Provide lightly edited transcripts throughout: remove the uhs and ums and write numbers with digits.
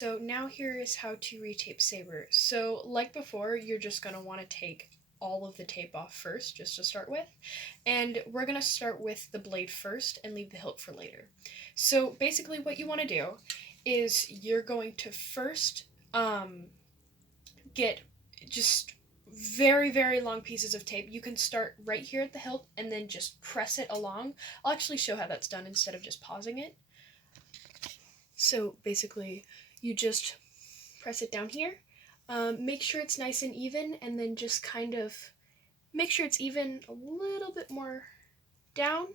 So now here is how to retape saber. So like before, you're just going to want to take all of the tape off first, just to start with. And we're going to start with the blade first and leave the hilt for later. So basically what you want to do is you're going to first get just very, very long pieces of tape. You can start right here at the hilt and then just press it along. I'll actually show how that's done instead of just pausing it. So basically, you just press it down here. Make sure it's nice and even, and then just kind of make sure it's even a little bit more down,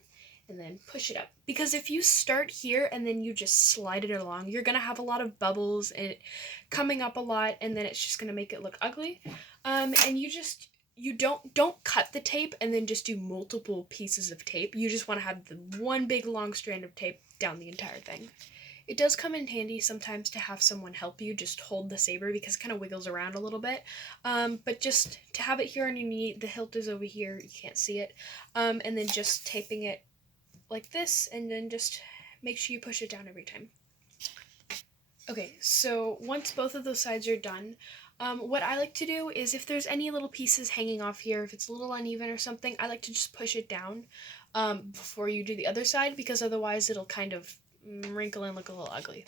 and then push it up. Because if you start here and then you just slide it along, you're gonna have a lot of bubbles and it coming up a lot, and then it's just gonna make it look ugly. And you don't cut the tape and then just do multiple pieces of tape. You just want to have the one big long strand of tape down the entire thing. It does come in handy sometimes to have someone help you just hold the saber because it kind of wiggles around a little bit. But just to have it here on your knee, the hilt is over here, you can't see it. And then just taping it like this, and then just make sure you push it down every time. Okay, so once both of those sides are done, what I like to do is if there's any little pieces hanging off here, if it's a little uneven or something, I like to just push it down before you do the other side, because otherwise it'll kind of wrinkle and look a little ugly.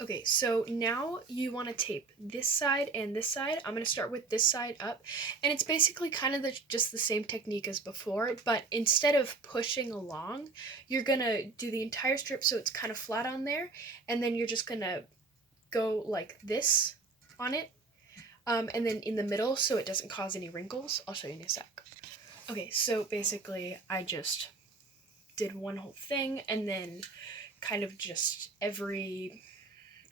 Okay, so now you want to tape this side and this side. I'm going to start with this side up, and it's basically kind of just the same technique as before, but instead of pushing along, you're going to do the entire strip so it's kind of flat on there, and then you're just going to go like this on it, and then in the middle so it doesn't cause any wrinkles. I'll show you in a sec. Okay, so basically I just did one whole thing, and then kind of just every,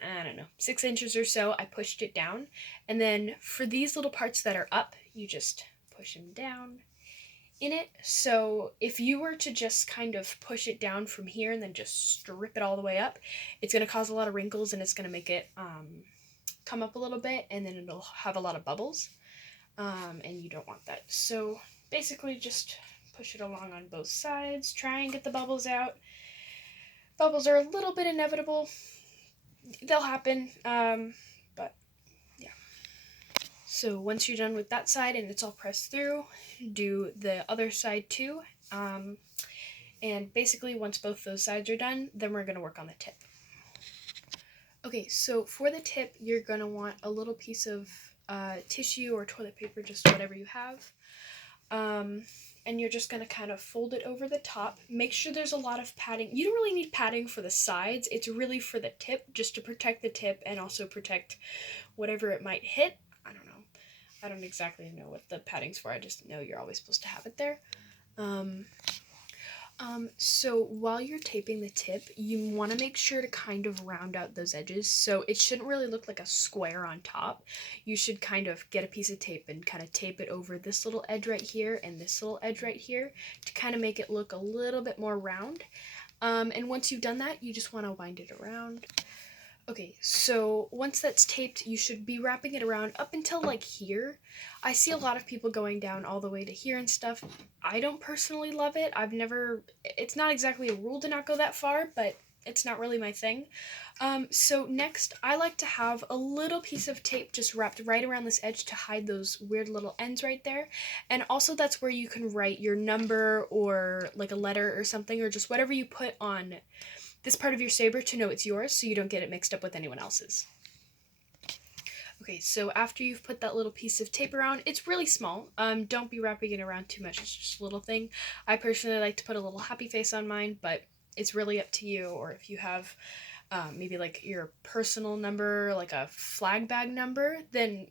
I don't know, 6 inches or so, I pushed it down. And then for these little parts that are up, you just push them down in it. So if you were to just kind of push it down from here and then just strip it all the way up, it's going to cause a lot of wrinkles and it's going to make it come up a little bit, and then it'll have a lot of bubbles. And you don't want that. So basically just push it along on both sides, try and get the bubbles out. Bubbles are a little bit inevitable. They'll happen, but yeah. So once you're done with that side and it's all pressed through, do the other side too. And basically once both those sides are done, then we're going to work on the tip. Okay, so for the tip, you're going to want a little piece of tissue or toilet paper, just whatever you have. And you're just going to kind of fold it over the top. Make sure there's a lot of padding. You don't really need padding for the sides. It's really for the tip, just to protect the tip and also protect whatever it might hit. I don't know. I don't exactly know what the padding's for. I just know you're always supposed to have it there. So while you're taping the tip, you want to make sure to kind of round out those edges. So it shouldn't really look like a square on top. You should kind of get a piece of tape and kind of tape it over this little edge right here and this little edge right here to kind of make it look a little bit more round. And once you've done that, you just want to wind it around. Okay, so once that's taped, you should be wrapping it around up until like here. I see a lot of people going down all the way to here and stuff. I don't personally love it. It's not exactly a rule to not go that far, but it's not really my thing. So next, I like to have a little piece of tape just wrapped right around this edge to hide those weird little ends right there. And also that's where you can write your number or like a letter or something, or just whatever you put on this part of your saber to know it's yours so you don't get it mixed up with anyone else's. Okay, so after you've put that little piece of tape around, it's really small. Don't be wrapping it around too much. It's just a little thing. I personally like to put a little happy face on mine, but it's really up to you. Or if you have maybe like your personal number, like a flag bag number, then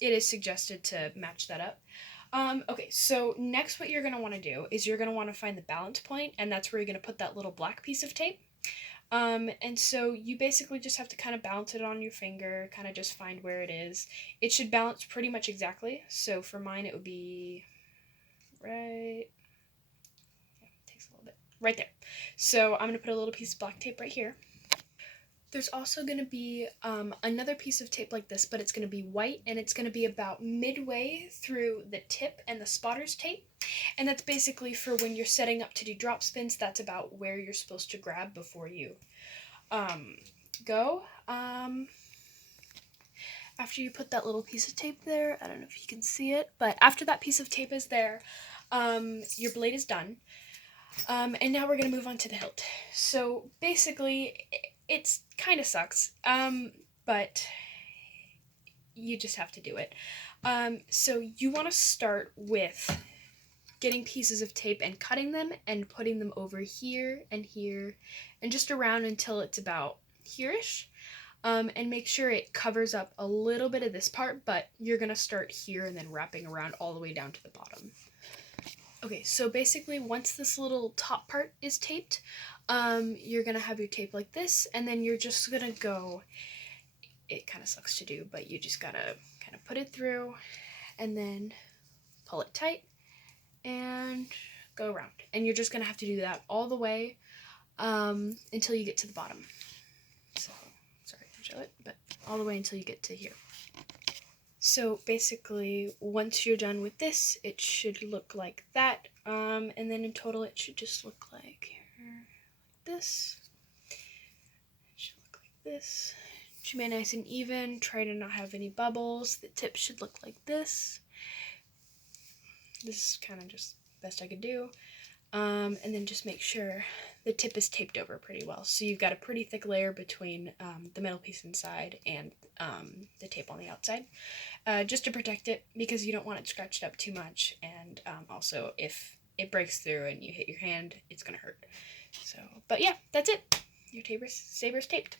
it is suggested to match that up. Okay, so next what you're going to want to do is you're going to want to find the balance point, and that's where you're going to put that little black piece of tape. And so you basically just have to kind of balance it on your finger, kind of just find where it is. It should balance pretty much exactly. So for mine, it would be right, yeah, it takes a little bit, right there. So I'm going to put a little piece of black tape right here. There's also going to be another piece of tape like this, but it's going to be white, and it's going to be about midway through the tip and the spotters tape. And that's basically for when you're setting up to do drop spins. That's about where you're supposed to grab before you go. After you put that little piece of tape there, I don't know if you can see it, but after that piece of tape is there, your blade is done. And now we're going to move on to the hilt. So basically, it's kind of sucks, but you just have to do it. So you want to start with getting pieces of tape and cutting them and putting them over here and here and just around until it's about here-ish. And make sure it covers up a little bit of this part, but you're going to start here and then wrapping around all the way down to the bottom. Okay, so basically once this little top part is taped, you're going to have your tape like this, and then you're just going to go, it kind of sucks to do, but you just got to kind of put it through and then pull it tight and go around. And you're just going to have to do that all the way until you get to the bottom. So, sorry to show it, but all the way until you get to here. So basically, once you're done with this, it should look like that. And then in total, it should just look like this. It should look like this. It should be nice and even. Try to not have any bubbles. The tip should look like this. This is kind of just best I could do. And then just make sure the tip is taped over pretty well. So you've got a pretty thick layer between the metal piece inside and the tape on the outside, just to protect it, because you don't want it scratched up too much, and also if it breaks through and you hit your hand, it's gonna hurt. So, but yeah, that's it. Your saber's taped.